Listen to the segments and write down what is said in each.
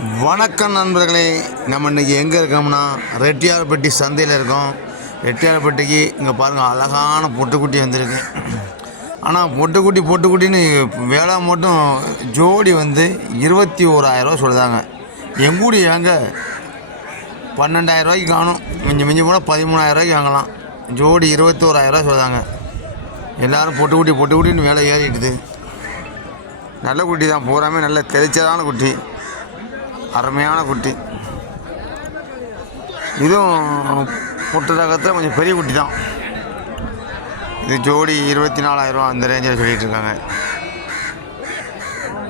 வணக்கம் நண்பர்களே நம்ம இன்றைக்கி எங்கே இருக்கோம்னா ரெட்டியார்பட்டி சந்தையில் இருக்கோம். ரெட்டியார்பட்டிக்கு இங்கே பாருங்கள் அழகான பொட்டுக்குட்டி வந்திருக்கு. ஆனால் பொட்டுக்குட்டி பொட்டுக்குட்டின்னு வேலை மட்டும் ஜோடி வந்து இருபத்தி ஓராயிரரூவா சொல்லுதாங்க. எங்கூடி ஏங்க பன்னெண்டாயிரரூவாய்க்கு காணும். மிஞ்சி மிஞ்சி போனால் பதிமூணாயிரரூவாய்க்கு வாங்கலாம். ஜோடி இருபத்தி ஓராயிரரூவா சொல்லுதாங்க. எல்லோரும் பொட்டுக்குட்டி பொட்டுக்குட்டின்னு வேலை ஏறிடுது நல்ல குட்டி தான் பூராமே நல்ல தெளிச்சலான குட்டி. அருமையான குட்டி. இதுவும் பொட்டு ரகத்தில் கொஞ்சம் பெரிய குட்டி தான். இது ஜோடி இருபத்தி நாலாயிரம் அந்த ரேஞ்சில் சொல்லிகிட்டு இருக்காங்க.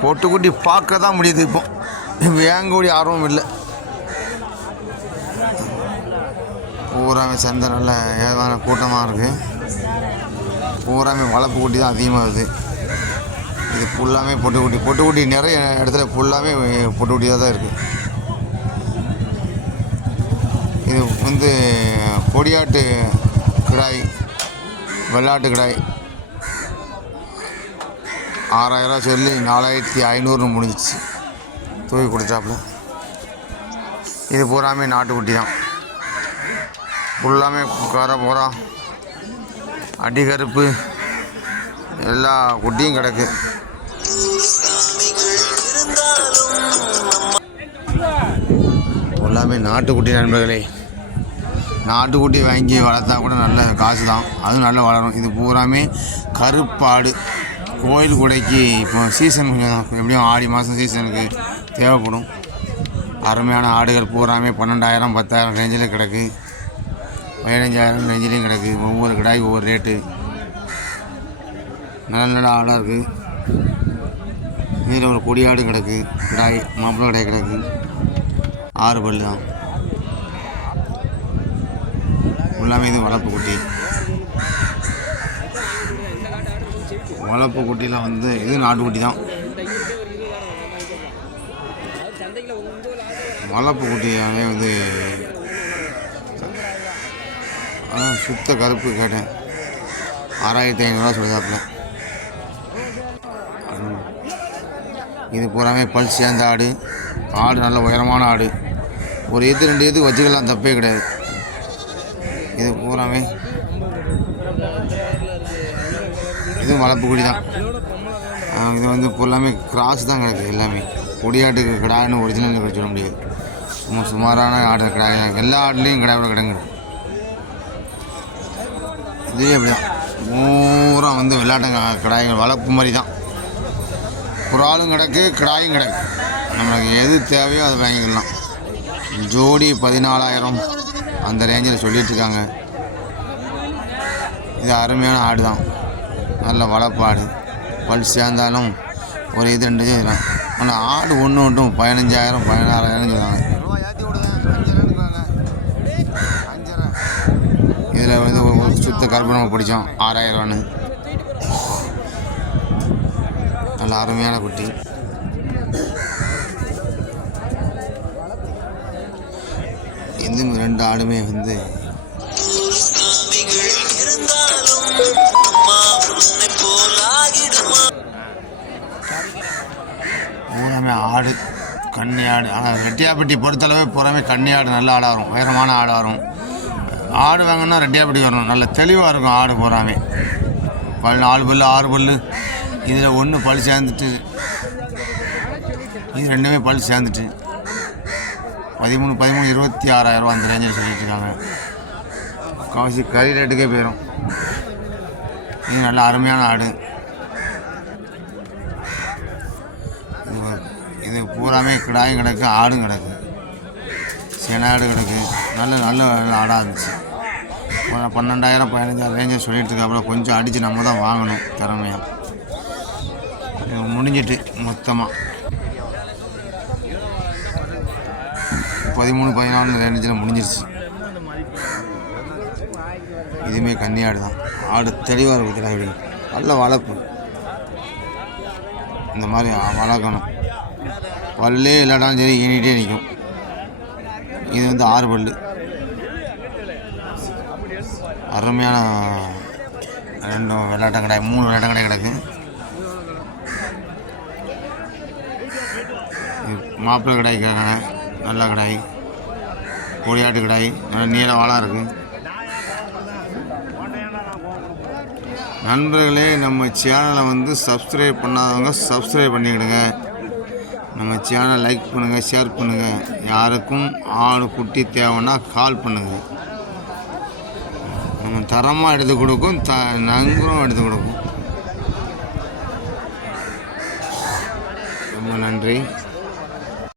பொட்டுக்குட்டி பார்க்க தான் முடியுது இப்போ. வேங்கக்கூடிய ஆர்வம் இல்லை. பூராமே சந்தை நல்ல ஏதான கூட்டமாக இருக்குது பூராமே வளர்ப்பு குட்டி தான் அதிகமாகுது இது ஃபுல்லாமே பொட்டுக்குட்டி. பொட்டுக்குட்டி நிறைய இடத்துல ஃபுல்லாமே பொட்டுக்குட்டியாக தான் இருக்குது இது வந்து கொடியாட்டு கிடாய் வெள்ளாட்டு கிடாய். ஆறாயிரம் சொல்லி நாலாயிரத்தி ஐநூறுன்னு முடிஞ்சிச்சு. தூவி கொடுத்தாப்புல. இது பூராமே நாட்டுக்குட்டி தான். ஃபுல்லாமே கரை போகிறா அடி கருப்பு எல்லா குட்டியும் கிடக்கு. எல்லாமே நாட்டுக்குட்டி நண்பர்களே. நாட்டுக்குட்டி வாங்கி வளர்த்தா கூட நல்ல காசு தான் அதுவும் நல்லா வளரும். இது பூராமே கருப்பாடு. கோயில் குடைக்கு இப்போ சீசன் கொஞ்சம் எப்படியும் ஆடி மாதம் சீசனுக்கு தேவைப்படும். அருமையான ஆடுகள் பூராமே பன்னெண்டாயிரம் பத்தாயிரம் ரேஞ்சில் கிடக்கு. பதினஞ்சாயிரம் ரேஞ்சிலையும் கிடக்கு. ஒவ்வொரு கடாய் ஒவ்வொரு ரேட்டு நல்ல நல்ல ஆடாக இருக்குது இதில் ஒரு கொடியாடு கிடக்கு கிடாய் மாப்பிள்ளை கடை கிடக்கு. ஆறு பல் தான். எல்லாமே இது வளர்ப்பு குட்டி. வளர்ப்பு குட்டியில் வந்து இது நாட்டுக்குட்டி தான். வளர்ப்பு குட்டியாவே வந்து சுத்த கருப்பு கேட்டேன். ஆறாயிரத்தி ஐநூறுரூவா சொல்லுதாப்புல இது பூராமே பல் சேர்ந்த ஆடு. ஆடு நல்ல உயரமான ஆடு. ஒரு எது ரெண்டு எது வச்சுக்கலாம் தப்பே கிடையாது. இது பூராமே இது வளர்ப்பு குடி தான் இது வந்து பூராமே கிராஸ் தான் கிடக்கு எல்லாமே. கொடியாட்டுக்கு கிடான்னு ஒரிஜினல் சொல்ல முடியாது. சும்மா சுமாரான ஆடு கிடா எல்லா ஆடுலேயும் கிடாவோட கிடங்குது இதே அப்படிதான். பூரா வந்து விளையாட்டு கிடாய்கள் வளர்ப்பு மாதிரி தான். புறாலும் கிடக்கு கிடாயும் கிடக்கு. நம்மளுக்கு எது தேவையோ அதை வாங்கிக்கலாம். ஜோடி பதினாலாயிரம் அந்த ரேஞ்சில் சொல்லிட்டு இருக்காங்க இது அருமையான ஆடு தான் நல்ல வளர்ப்பாடு பல் சேர்ந்தாலும் ஒரு இது ரெண்டு இது ஆனால் ஆடு ஒன்று ஒன்றும் பதினஞ்சாயிரம் பதினாறாயிரம் சொல்லுவாங்க இதில் வந்து ஒரு சுத்த கருப்பு நம்ம பிடிச்சோம். ஆறாயிரம்னு. நல்ல அருமையான குட்டி. இந்த ரெண்டு ஆடுமே வந்து பூராமே ஆடு கண்ணி ஆடு. ஆனால் ரெட்டியாப்பட்டி பொறுத்தளவு பூராமே கன்னி ஆடு நல்ல ஆடாக வரும். உயரமான ஆடாக வரும். ஆடு வாங்கினா ரெட்டியாப்பட்டி வரணும். நல்ல தெளிவாக இருக்கும் ஆடு பூராமே. பல் நாலு பல் ஆறு பல்லு. இதில் ஒன்று பல் சேர்ந்துட்டு இது ரெண்டுமே பல் சேர்ந்துட்டு பதிமூணு பதிமூணு இருபத்தி ஆறாயிரரூவா அந்த ரேஞ்சில் சொல்லிட்டு இருக்காங்க. காசி கறி ரேட்டுக்கே போயிடும் இது நல்ல அருமையான ஆடு. இது இது பூராமே கிடாயும் கிடக்கு ஆடும் கிடக்கு. செனாடு கிடக்கு. நல்ல நல்ல நல்ல ஆடாக இருந்துச்சு. ஒரு பன்னெண்டாயிரம் பதினஞ்சாயிரம் ரேஞ்சை சொல்லிட்டு இருக்காப்புல கொஞ்சம் அடித்து நம்ம தான் வாங்கணும் திறமையாக முடிஞ்சிட்டு மொத்தமாக பதிமூணு பதினாலு ரேஞ்சில் முடிஞ்சிருச்சு. இதுவுமே கன்னி ஆடு தான். ஆடு தெளிவாக இருக்குது அப்படி நல்ல வளர்ப்பு. இந்த மாதிரி வளர்க்கணும். பல்லே இல்லாட்டாலும் சரி ஈனிட்டே நிற்கும். இது வந்து ஆறு பல்லு. அருமையான ரெண்டும் விளையாட்டம் கிடையாது மூணு விளையாட்டம் கிடையாது கிடக்கு. இது மாப்பிள்ளை கடாய்க்காங்க நல்ல கடாய் கொடியாட்டு கடாய் நல்ல நீள வாழாக இருக்குது நண்பர்களே நம்ம சேனலை வந்து சப்ஸ்கிரைப் பண்ணாதவங்க சப்ஸ்கிரைப் பண்ணிக்கிடுங்க. நம்ம சேனலை லைக் பண்ணுங்கள் ஷேர் பண்ணுங்கள் யாருக்கும் ஆடு குட்டி தேவைன்னா கால் பண்ணுங்கள் நம்ம தரமாக எடுத்து கொடுக்கும் த நங்குறம் எடுத்து கொடுக்கும். ரொம்ப நன்றி.